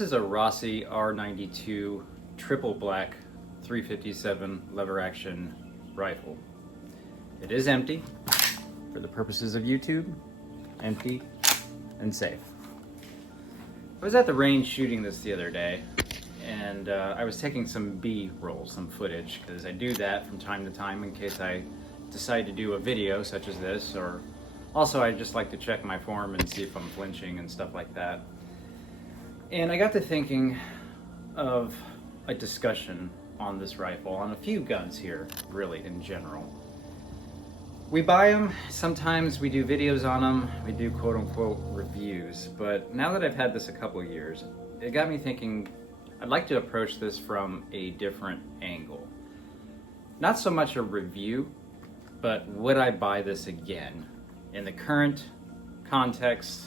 This is a Rossi R92 triple black 357 lever action rifle. It is empty for the purposes of YouTube, empty and safe. I was at the range shooting this the other day, and I was taking some B-roll, some footage, because I do that from time to time in case I decide to do a video such as this, or also I just like to check my form and see if I'm flinching and stuff like that. And I got to thinking of a discussion on this rifle, on a few guns here, really, in general. We buy them, sometimes we do videos on them, we do quote-unquote reviews, but now that I've had this a couple of years, it got me thinking I'd like to approach this from a different angle. Not so much a review, but would I buy this again? In the current context,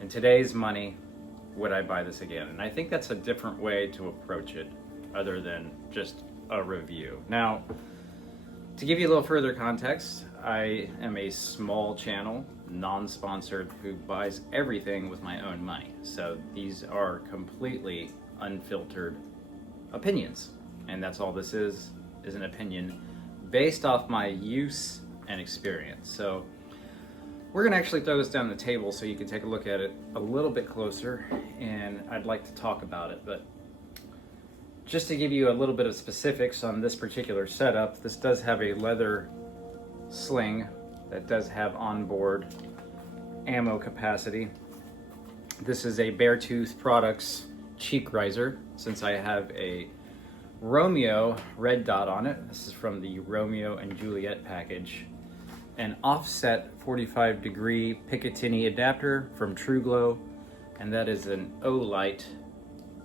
in today's money, would I buy this again? And I think that's a different way to approach it, other than just a review. Now, to give you a little further context, I am a small channel, non-sponsored, who buys everything with my own money. So these are completely unfiltered opinions. And that's all this is an opinion based off my use and experience. So we're gonna actually throw this down the table so you can take a look at it a little bit closer, and I'd like to talk about it. But just to give you a little bit of specifics on this particular setup, this does have a leather sling that does have onboard ammo capacity. This is a Beartooth Products cheek riser, since I have a Romeo red dot on it. This is from the Romeo and Juliet package. An offset 45-degree Picatinny adapter from TrueGlow, and that is an Olight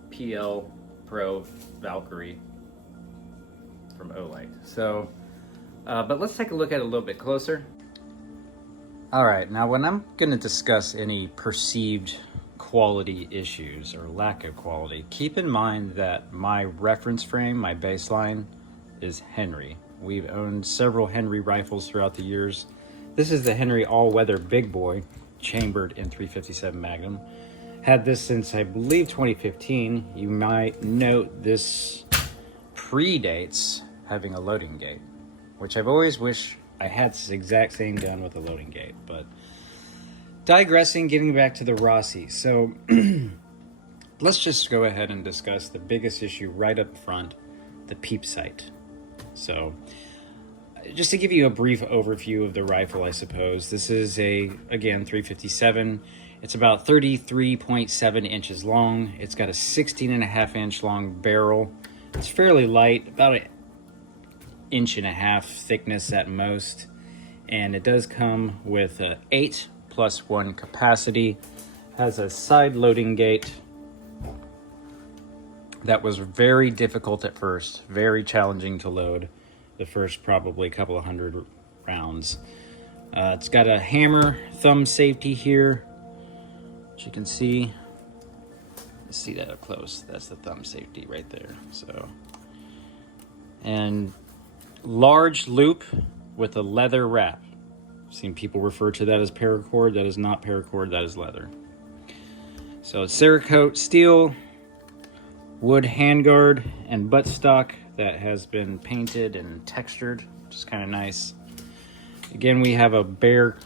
PL Pro Valkyrie from Olight. So, but let's take a look at it a little bit closer. All right, now when I'm gonna discuss any perceived quality issues or lack of quality, keep in mind that my reference frame, my baseline, is Henry. We've owned several Henry rifles throughout the years. This is the Henry all-weather big boy, chambered in 357 Magnum. Had this since, I believe, 2015. You might note this predates having a loading gate, which I've always wished I had this exact same gun with a loading gate. But digressing, getting back to the Rossi. So let's just go ahead and discuss the biggest issue right up front, the peep sight. So just to give you a brief overview of the rifle, I suppose, this is again, 357. It's about 33.7 inches long. It's got a 16.5-inch long barrel. It's fairly light, about an 1.5 inch thickness at most. And it does come with a 8+1 capacity. Has a side loading gate that was very difficult at first, very challenging to load the first probably couple of hundred rounds. It's got a hammer thumb safety here, which you can see. Let's see that up close. That's the thumb safety right there. So, and large loop with a leather wrap. I've seen people refer to that as paracord. That is not paracord, that is leather. So it's Cerakote steel, wood handguard and buttstock that has been painted and textured, which is kind of nice. Again, we have a Beartooth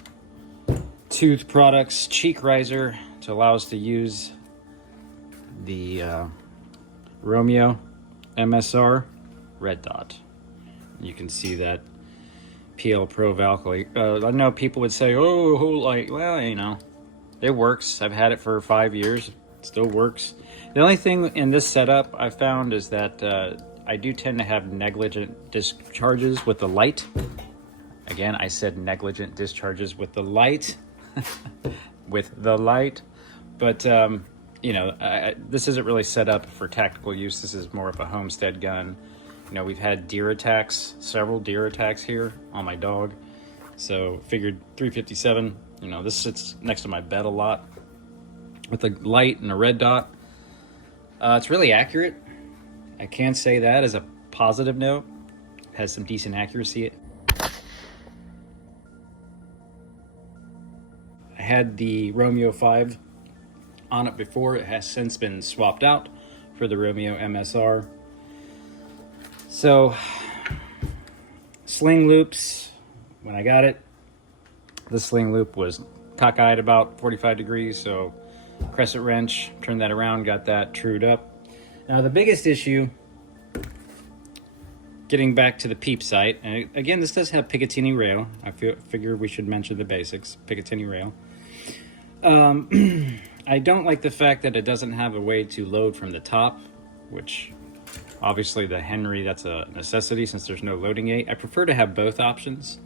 Products cheek riser to allow us to use the Romeo MSR red dot. You can see that PL Pro Valkyrie. I know people would say, oh, like, well, you know, it works. I've had it for 5 years. It still works. The only thing in this setup I found is that I do tend to have negligent discharges with the light. Again, I said negligent discharges with the light. With the light. But, you know, this isn't really set up for tactical use. This is more of a homestead gun. You know, we've had deer attacks, several deer attacks here on my dog. So figured 357, you know, this sits next to my bed a lot with a light and a red dot. It's really accurate. I can say that as a positive note. It has some decent accuracy. I had the Romeo 5 on it before. It has since been swapped out for the Romeo MSR. So, sling loops, when I got it, the sling loop was cockeyed about 45 degrees, so crescent wrench, turned that around, got that trued up. Now the biggest issue, getting back to the peep sight, and again, this does have Picatinny rail. I figured we should mention the basics, Picatinny rail. I don't like the fact that it doesn't have a way to load from the top, which obviously the Henry, that's a necessity since there's no loading gate. I prefer to have both options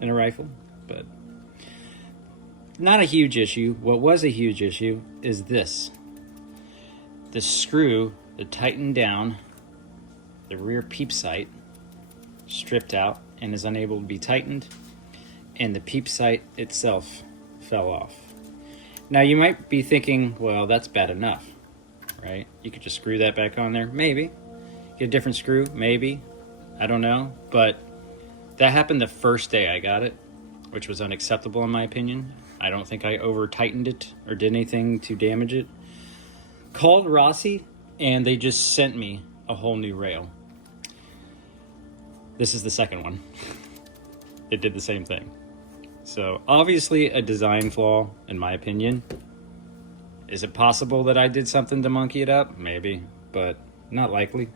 in a rifle, but not a huge issue. What was a huge issue is this. The screw that tightened down the rear peep sight stripped out and is unable to be tightened, and the peep sight itself fell off. Now you might be thinking, well, that's bad enough, right? You could just screw that back on there, maybe. Get a different screw, maybe. I don't know, but that happened the first day I got it, which was unacceptable in my opinion. I don't think I over tightened it or did anything to damage it. Called Rossi and they just sent me a whole new rail. This is the second one. It did the same thing. So obviously a design flaw in my opinion. Is it possible that I did something to monkey it up? Maybe, but not likely.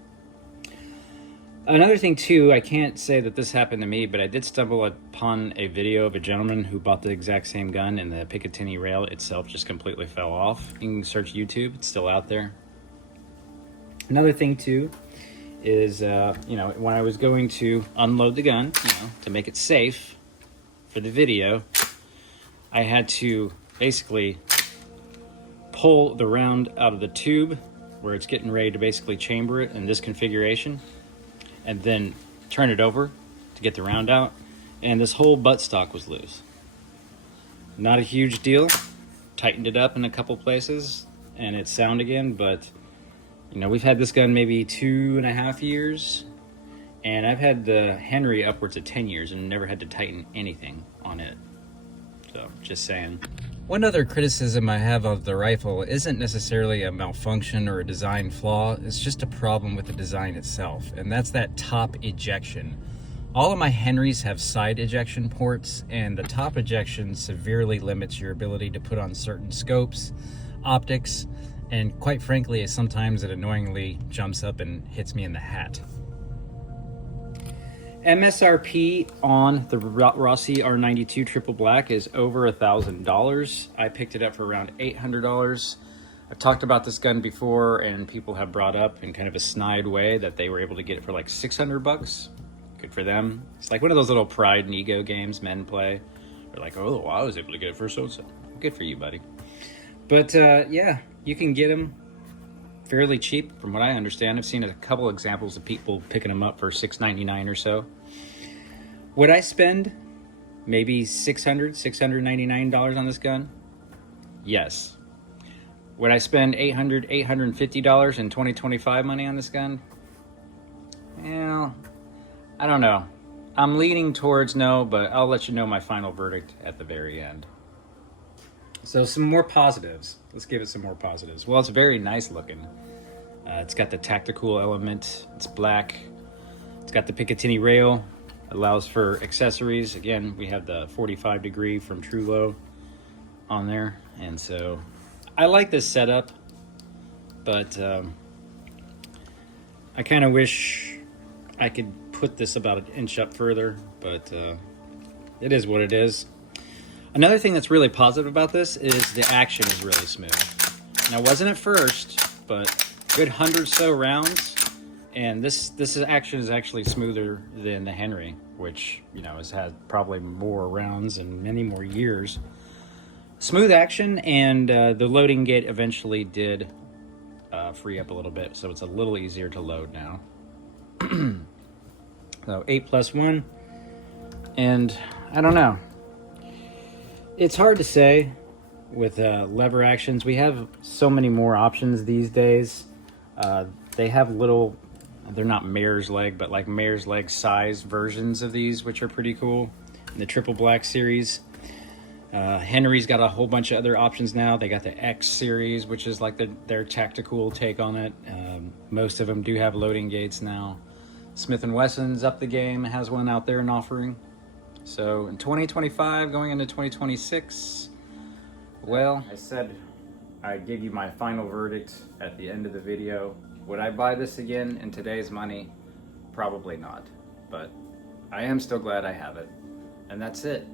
Another thing too, I can't say that this happened to me, but I did stumble upon a video of a gentleman who bought the exact same gun and the Picatinny rail itself just completely fell off. You can search YouTube, it's still out there. Another thing too is, when I was going to unload the gun, to make it safe for the video, I had to basically pull the round out of the tube where it's getting ready to basically chamber it in this configuration, and then turn it over to get the round out, and this whole buttstock was loose. Not a huge deal. Tightened it up in a couple places and it's sound again, but we've had this gun maybe 2.5 years, and I've had the Henry upwards of 10 years and never had to tighten anything on it. So, just saying. One other criticism I have of the rifle isn't necessarily a malfunction or a design flaw, it's just a problem with the design itself, and that's that top ejection. All of my Henrys have side ejection ports, and the top ejection severely limits your ability to put on certain scopes, optics, and quite frankly, sometimes it annoyingly jumps up and hits me in the hat. MSRP on the Rossi R92 Triple Black is over $1,000. I picked it up for around $800. I've talked about this gun before, and people have brought up in kind of a snide way that they were able to get it for like $600. Good for them. It's like one of those little pride and ego games men play. They're like, oh, well, I was able to get it for so-so. Good for you, buddy. But yeah, you can get them fairly cheap from what I understand. I've seen a couple examples of people picking them up for $6.99 or so. Would I spend maybe $699 on this gun? Yes. Would I spend $850 in 2025 money on this gun? Well, I don't know. I'm leaning towards no, but I'll let you know my final verdict at the very end. So some more positives. Let's give it some more positives. Well, it's very nice looking. It's got the tactical element. It's black. It's got the Picatinny rail. Allows for accessories. Again, we have the 45 degree from Trulo on there. And so I like this setup, but I kind of wish I could put this about an inch up further, but it is what it is. Another thing that's really positive about this is the action is really smooth. Now, it wasn't at first, but good 100 or so rounds, and this action is actually smoother than the Henry, which has had probably more rounds and many more years. Smooth action, and the loading gate eventually did free up a little bit, so it's a little easier to load now. So 8+1, and I don't know. It's hard to say with lever actions. We have so many more options these days. They have little, they're not mare's leg, but like mare's leg size versions of these, which are pretty cool in the Triple Black series. Henry's got a whole bunch of other options now. They got the X series, which is like their tactical take on it. Most of them do have loading gates now. Smith & Wesson's up the game, has one out there in offering. So in 2025, going into 2026, well, I said I'd give you my final verdict at the end of the video. Would I buy this again in today's money? Probably not, but I am still glad I have it. And that's it.